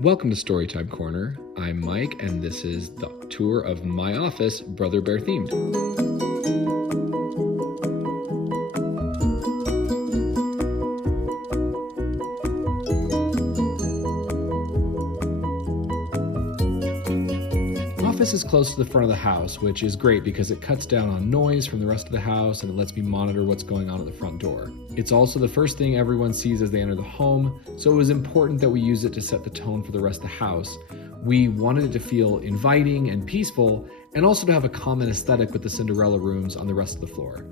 Welcome to Storytime Corner. I'm Mike, and this is the tour of my office, Brother Bear themed. Office is close to the front of the house, which is great because it cuts down on noise from the rest of the house and it lets me monitor what's going on at the front door. It's also the first thing everyone sees as they enter the home, so it was important that we use it to set the tone for the rest of the house. We wanted it to feel inviting and peaceful, and also to have a common aesthetic with the Cinderella rooms on the rest of the floor.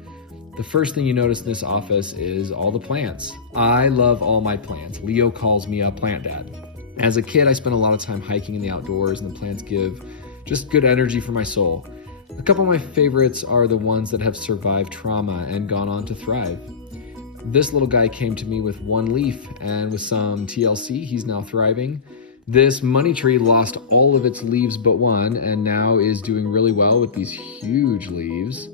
The first thing you notice in this office is all the plants. I love all my plants. Leo calls me a plant dad. As a kid, I spent a lot of time hiking in the outdoors, and the plants give just good energy for my soul. A couple of my favorites are the ones that have survived trauma and gone on to thrive. This little guy came to me with one leaf, and with some TLC, he's now thriving. This money tree lost all of its leaves but one, and now is doing really well with these huge leaves.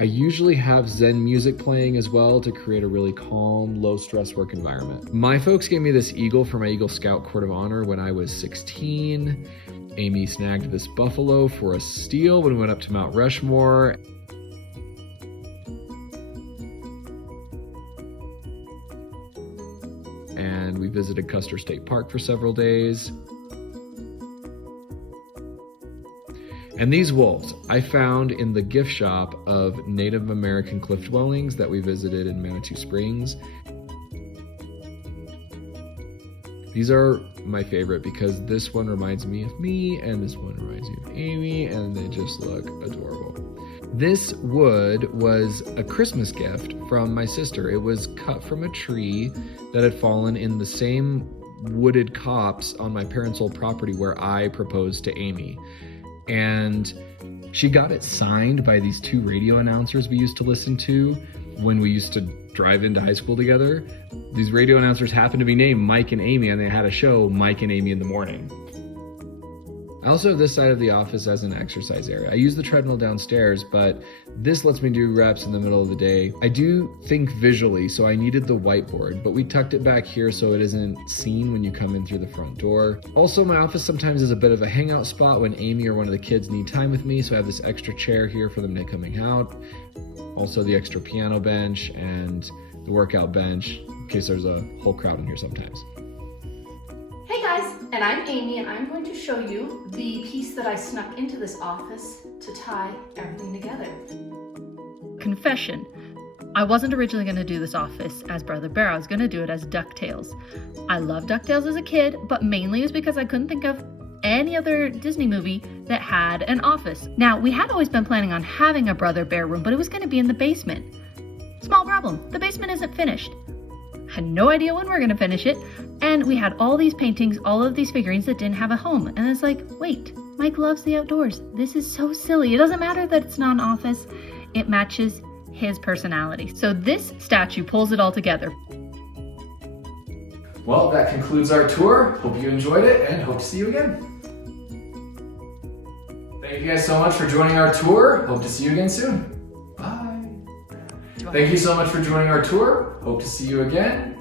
I usually have Zen music playing as well to create a really calm, low-stress work environment. My folks gave me this eagle for my Eagle Scout Court of Honor when I was 16. Amy snagged this buffalo for a steal when we went up to Mount Rushmore. And we visited Custer State Park for several days. And these wolves I found in the gift shop of Native American cliff dwellings that we visited in Manitou Springs. These are my favorite because this one reminds me of me and this one reminds me of Amy, and they just look adorable. This wood was a Christmas gift from my sister. It was cut from a tree that had fallen in the same wooded copse on my parents' old property where I proposed to Amy. And she got it signed by these two radio announcers we used to listen to when we used to drive into high school together. These radio announcers happened to be named Mike and Amy, and they had a show, Mike and Amy in the Morning. I also have this side of the office as an exercise area. I use the treadmill downstairs, but this lets me do reps in the middle of the day. I do think visually, so I needed the whiteboard, but we tucked it back here so it isn't seen when you come in through the front door. Also, my office sometimes is a bit of a hangout spot when Amy or one of the kids need time with me, so I have this extra chair here for them to come hang out. Also the extra piano bench and the workout bench in case there's a whole crowd in here sometimes. Hey guys, and I'm Amy, and I'm going to show you the piece that I snuck into this office to tie everything together. Confession. I wasn't originally going to do this office as Brother Bear. I was going to do it as DuckTales. I loved DuckTales as a kid, but mainly it was because I couldn't think of any other Disney movie that had an office. Now, we had always been planning on having a Brother Bear room, but it was going to be in the basement. Small problem. The basement isn't finished. Had no idea when we're going to finish it, and we had all these paintings, all of these figurines that didn't have a home, and it's like, wait, Mike loves the outdoors. This is so silly. It doesn't matter that it's not an office. It matches his personality. So this statue pulls it all together. Well, that concludes our tour. Hope you enjoyed it and hope to see you again. Thank you guys so much for joining our tour. Hope to see you again soon. Bye. Thank you so much for joining our tour. Hope to see you again.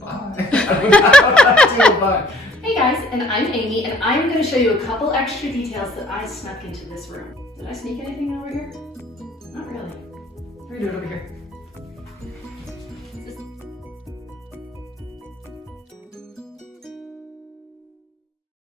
Bye. I don't know how to do bye. Hey guys, and I'm Amy, and I'm going to show you a couple extra details that I snuck into this room. Did I sneak anything over here? Not really. We're going to do it over here.